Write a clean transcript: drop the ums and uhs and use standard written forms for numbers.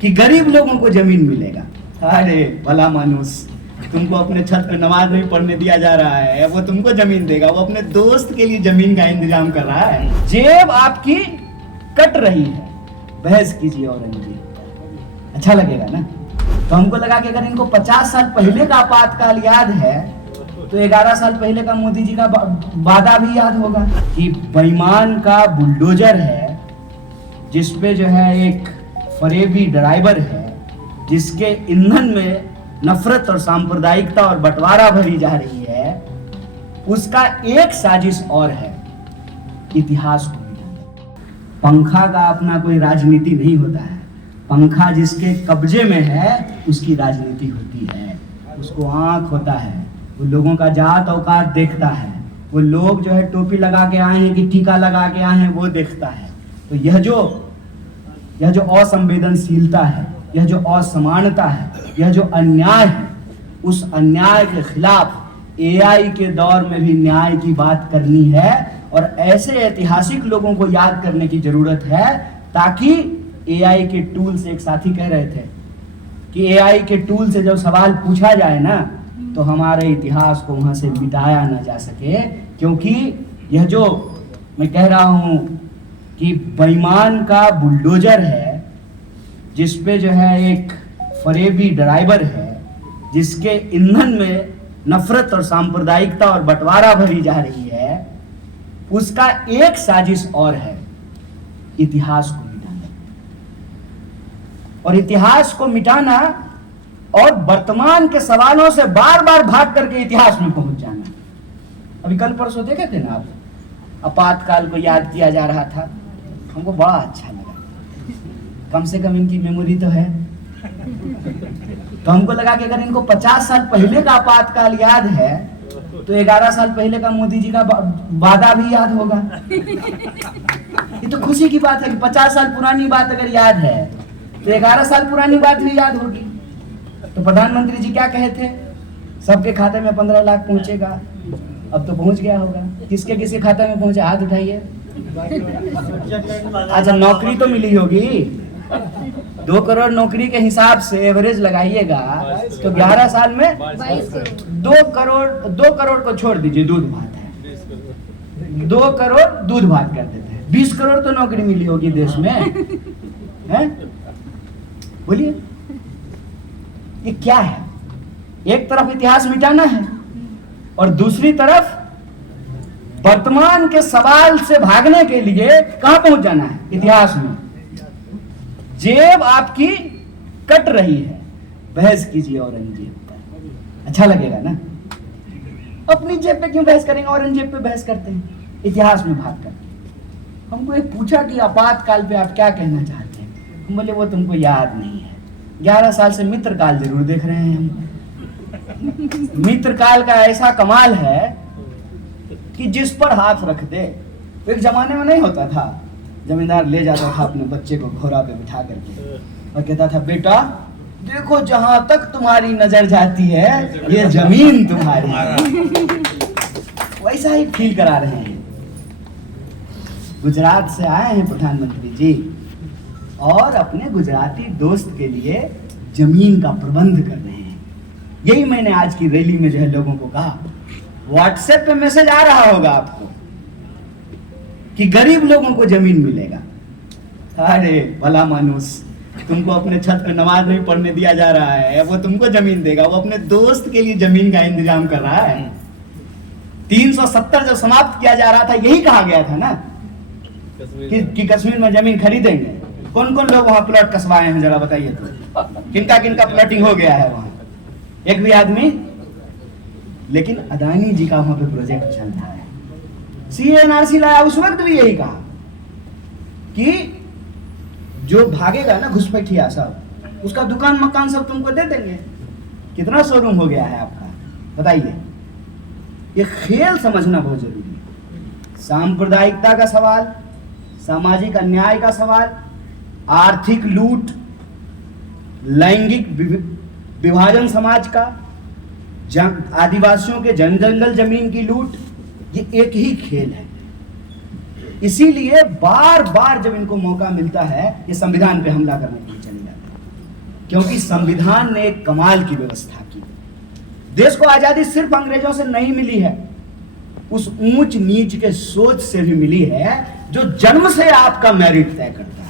कि गरीब लोगों को जमीन मिलेगा। अरे भला मानुस, तुमको अपने छत पे नमाज नहीं पढ़ने दिया जा रहा है, वो तुमको जमीन देगा। वो अपने दोस्त के लिए जमीन का इंतजाम कर रहा है। जेब आपकी कट रही है, बहस कीजिए औरंगजेब। अच्छा लगेगा ना? तो हमको लगा कि अगर इनको 50 साल पहले का आपातकाल याद है तो 11 साल पहले का मोदी जी का वादा भी याद होगा कि बेईमान का बुलडोजर है, जिसपे जो है एक फरेबी ड्राइवर है, जिसके ईंधन में नफरत और सांप्रदायिकता और बंटवारा भरी जा रही है, उसका एक साजिश और है, इतिहास को मिटाना। पंखा का अपना कोई राजनीति नहीं होता है। पंखा जिसके कब्जे में है उसकी राजनीति होती है। उसको आंख होता है, वो लोगों का जात औकात देखता है, वो लोग जो है टोपी लगा के आए हैं कि टीका लगा के आए हैं वो देखता है। तो यह जो असंवेदनशीलता है, यह जो असमानता है, यह जो अन्याय है, उस अन्याय के खिलाफ एआई के दौर में भी न्याय की बात करनी है। और ऐसे ऐतिहासिक लोगों को याद करने की जरूरत है, ताकि एआई के टूल से, एक साथी कह रहे थे कि एआई के टूल से जब सवाल पूछा जाए ना, तो हमारे इतिहास को वहां से मिटाया ना जा सके। क्योंकि यह जो मैं कह रहा हूं कि बेईमान का बुलडोजर है, जिसपे जो है एक फरेबी ड्राइवर है, जिसके ईंधन में नफरत और सांप्रदायिकता और बंटवारा भरी जा रही है, उसका एक साजिश और है, इतिहास को मिटाना। और इतिहास को मिटाना और वर्तमान के सवालों से बार बार भाग करके इतिहास में पहुंच जाना। अभी कल परसों देखे थे ना आप, आपातकाल को याद किया जा रहा था, हमको बड़ा अच्छा लगा। कम से कम इनकी मेमोरी तो है। तो हमको लगा कि अगर इनको 50 साल पहले का आपातकाल याद है तो 11 साल पहले का मोदी जी का वादा भी याद होगा। ये तो खुशी की बात है कि 50 साल पुरानी बात अगर याद है तो 11 साल पुरानी बात भी याद होगी। तो प्रधानमंत्री जी क्या कहे थे? सबके खाते में 15 लाख पहुंचेगा। अब तो पहुंच गया होगा। किसके किसके खाते में पहुंचे? हाथ उठाइए। अच्छा, नौकरी तो मिली होगी। 2 करोड़ नौकरी के हिसाब से एवरेज लगाइएगा तो 11 साल में 2 करोड़ को छोड़ दीजिए, दूध भात है, 2 करोड़ दूध भात कर देते हैं। 20 करोड़ तो नौकरी मिली होगी देश में, है? बोलिए, ये क्या है? एक तरफ इतिहास मिटाना है और दूसरी तरफ वर्तमान के सवाल से भागने के लिए कहां पहुंच जाना है? इतिहास में। जेब आपकी कट रही है, बहस कीजिए औरंगजेब पर। अच्छा लगेगा ना? अपनी जेब पे क्यों बहस करेंगे? औरंगजेब पे बहस करते हैं, इतिहास में भाग करते। हमको एक पूछा कि आपातकाल पे आप क्या कहना चाहते हैं? हम बोले वो तुमको याद नहीं है। 11 साल से मित्रकाल जरूर देख रहे हैं हम। मित्रकाल का ऐसा कमाल है कि जिस पर हाथ रख दे, तो एक जमाने में नहीं होता था, जमींदार ले जाता था अपने बच्चे को घोड़ा पे बिठा करके और कहता था, बेटा देखो जहां तक तुम्हारी नजर जाती है ये जमीन तुम्हारी है। वैसा ही फील करा रहे हैं। गुजरात से आए हैं प्रधानमंत्री जी और अपने गुजराती दोस्त के लिए जमीन का प्रबंध कर रहे हैं। यही मैंने आज की रैली में जो है लोगों को कहा। व्हाट्सएप पे मैसेज आ रहा होगा आपको कि गरीब लोगों को जमीन मिलेगा। अरे भला मानुस, तुमको अपने छत पे नमाज नहीं पढ़ने दिया जा रहा है, वो तुमको जमीन देगा। वो अपने दोस्त के लिए जमीन का इंतजाम कर रहा है। 370 जब समाप्त किया जा रहा था, यही कहा गया था ना कि कश्मीर में जमीन खरीदेंगे। कौन कौन लोग वहां प्लॉट कसवाए हैं जरा बताइए तो? किनका किनका प्लॉटिंग हो गया है वहां? एक भी आदमी? लेकिन अदानी जी का वहां पे प्रोजेक्ट चल रहा है। CNRC लाया, उस वक्त भी यही कहा कि जो भागेगा ना घुसपैठिया सब, उसका दुकान मकान सब तुमको दे देंगे। कितना शोरूम हो गया है आपका, बताइए। ये खेल समझना बहुत जरूरी है। सांप्रदायिकता का सवाल, सामाजिक अन्याय का सवाल, आर्थिक लूट, लैंगिक विभाजन समाज का, आदिवासियों के जंगल जमीन की लूट, ये एक ही खेल है। इसीलिए बार बार जब इनको मौका मिलता है ये संविधान पे हमला करने के लिए चले जाते हैं। क्योंकि संविधान ने एक कमाल की व्यवस्था की। देश को आजादी सिर्फ अंग्रेजों से नहीं मिली है, उस ऊंच नीच के सोच से भी मिली है जो जन्म से आपका मेरिट तय करता है।